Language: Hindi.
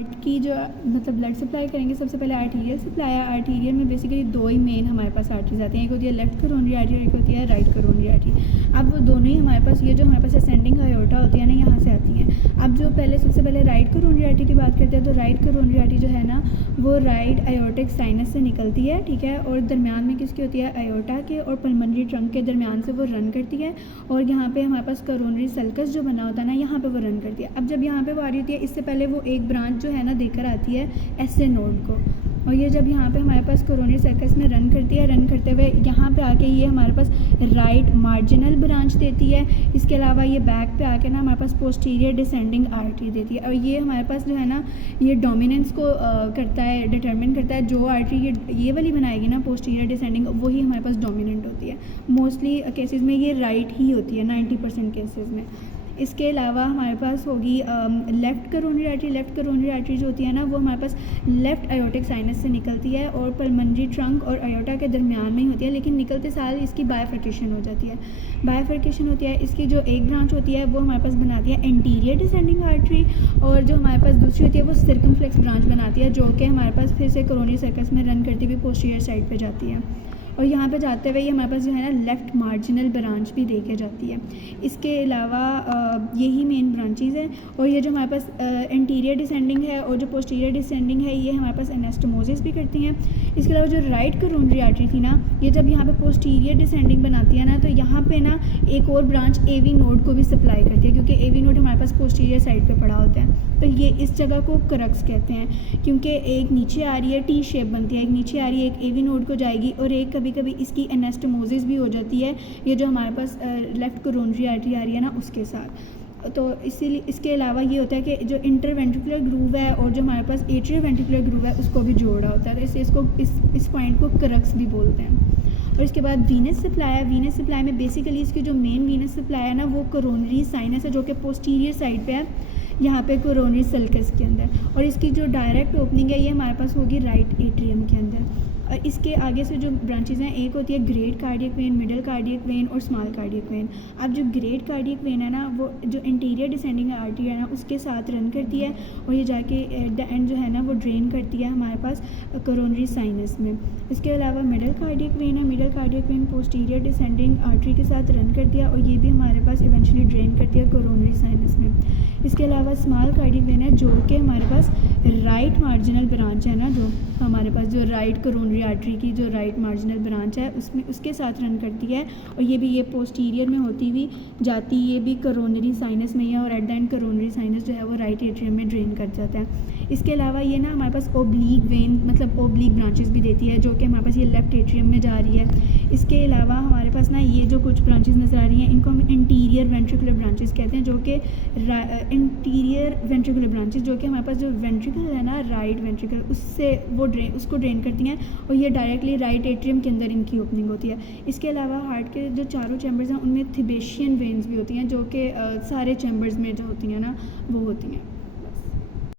हार्ट की जो मतलब ब्लड सप्लाई करेंगे, सबसे पहले आर्टीरियल सप्लाई है। आर्टीरियल में बेसिकली दो ही मेन हमारे पास आर्टरीज आती हैं, एक होती है लेफ्ट कोरोनरी आर्टरी और एक होती है राइट कोरोनरी आर्टरी। अब वो दोनों ही हमारे पास, ये जो हमारे पास असेंडिंग आयोर्टा होती है ना, यहाँ से आती हैं। अब जो सबसे पहले राइट कोरोनरी आर्टरी की बात करते हैं, तो राइट कोरोनरी आर्टरी जो है ना वो राइट आयोर्टिक साइनस से निकलती है, ठीक है, और दरमियान में किसकी होती है, आयोर्टा के और पल्मोनरी ट्रंक के दरमियान से वो रन करती है, और यहाँ पे हमारे पास कोरोनरी सल्कस जो बना होता है ना, यहाँ पे वो रन करती है। अब जब यहाँ पे वो आ रही होती है, इससे पहले वो एक ब्रांच जो है ना देकर आती है एसए नोड को, और ये जब यहाँ पे हमारे पास कोरोनरी सर्कस में रन करती है, रन करते हुए यहाँ पे आके ये हमारे पास राइट मार्जिनल ब्रांच देती है। इसके अलावा ये बैक पे आके ना हमारे पास पोस्टीरियर डिसेंडिंग आर्टरी देती है, और ये हमारे पास जो है ना ये डोमिनेंस को करता है, डिटरमिन करता है। जो आर्टरी ये वाली बनाएगी ना पोस्टीरियर डिसेंडिंग, वही हमारे पास डोमिनेंट होती है। मोस्टली केसेस में ये राइट ही होती है, 90% केसेस में। इसके अलावा हमारे पास होगी left coronary artery. Left coronary artery जो होती है ना वो हमारे पास लेफ़्ट आयोटिक साइनस से निकलती है और पल्मोनरी ट्रंक और आयोटा के दरमियान में ही होती है, लेकिन निकलते साल इसकी बाइफर्केशन हो जाती है। बाइफर्केशन होती है, इसकी जो एक ब्रांच होती है वो हमारे पास बनाती है एंटीरियर डिसेंडिंग आर्टरी, और जो हमारे पास दूसरी होती है वो सर्कमफ्लेक्स ब्रांच बनाती है, जो कि हमारे पास फिर से कोरोनरी सर्कस में रन करती हुई पोस्टीरियर साइड पर जाती है, और यहाँ पे जाते हुए ये हमारे पास जो है ना लेफ़्ट मार्जिनल ब्रांच भी देके जाती है। इसके अलावा यही मेन ब्रांचेज़ हैं, और ये जो हमारे पास एंटीरियर डिसेंडिंग है और जो पोस्टीरियर डिसेंडिंग है ये हमारे पास एनास्टोमोसिस भी करती हैं। इसके अलावा जो राइट कोरोनरी आर्टरी थी ना, ये जब यहाँ पे पोस्टीरियर डिसेंडिंग बनाती है ना, तो यहाँ पे ना एक और ब्रांच एवी नोड को भी सप्लाई करती है, क्योंकि एवी नोड हमारे पास पोस्टीरियर साइड पर पड़ा होता है। तो ये इस जगह को करक्स कहते हैं, क्योंकि एक नीचे आ रही है, टी शेप बनती है, एक नीचे आ रही है, एक एवी नोड को जाएगी, और एक कभी कभी इसकी एनास्टोमोसिस भी हो जाती है, ये जो हमारे पास लेफ़्ट कोरोनरी आर्टरी आ रही है ना उसके साथ। तो इसीलिए इसके अलावा ये होता है कि जो इंटरवेंट्रिकुलर ग्रूव है और जो हमारे पास एट्रियोवेंट्रिकुलर ग्रूव है उसको भी जोड़ा होता है, तो इसको इस पॉइंट को करक्स भी बोलते हैं। और इसके बाद वीनस सप्लाई है। वीनस सप्लाई में बेसिकली इसकी जो मेन वीनस सप्लाई है ना वो कोरोनरी साइनस है, जो कि पोस्टीरियर साइड पे है, यहाँ पे कोरोनरी सल्कस के अंदर, और इसकी जो डायरेक्ट ओपनिंग है ये हमारे पास होगी राइट एट्रियम के अंदर। और इसके आगे से जो ब्रांचेज़ हैं, एक होती है great cardiac vein, middle cardiac vein और स्मॉल कार्डियक वेन। अब जो ग्रेट कार्डियक वेन है ना वो जो इंटीरियर डिसेंडिंग आर्टरी है ना उसके साथ रन करती है, और ये जाके एट द एंड जो है ना वो ड्रेन करती है हमारे पास कोरोनरी साइनस में। इसके अलावा मिडिल कार्डियक वेन है। Middle cardiac vein posterior descending artery के साथ रन करती है, और ये भी हमारे पास इवेंचुअली ड्रेन करती है कोरोनरी साइनस में। इसके अलावा स्मॉल कार्डियक वेन है, जो कि हमारे पास राइट मार्जिनल ब्रांच है ना, जो हमारे पास जो राइट कोरोनरी आर्टरी की जो राइट मार्जिनल ब्रांच है उसमें उसके साथ रन करती है, और ये भी ये पोस्टीरियर में होती हुई जाती, ये भी कोरोनरी साइनस में है, और at the end coronary sinus जो है वो राइट एट्रियम में ड्रेन कर जाता है। इसके अलावा ये ना हमारे पास ओब्लीक वेन मतलब ओब्लीक ब्रांचेस भी देती है, जो कि हमारे पास ये लेफ्ट एट्रियम में जा रही है। इसके अलावा हमारे पास ना ये जो कुछ ब्रांचेस नज़र आ रही हैं इनको हम इंटीरियर वेंट्रिकुलर ब्रांचेस कहते हैं, जो कि इंटीरियर वेंट्रिकुलर ब्रांचेस जो कि हमारे पास जो वेंट्रिकल है ना राइट वेंट्रिकल उससे वो उसको ड्रेन करती हैं, और ये डायरेक्टली राइट एट्रियम के अंदर इनकी ओपनिंग होती है। इसके अलावा हार्ट के जो चारों चैम्बर्स हैं उनमें थिबेशियन वेन्स भी होती हैं, जो कि सारे चैम्बर्स में जो होती हैं ना वो होती हैं।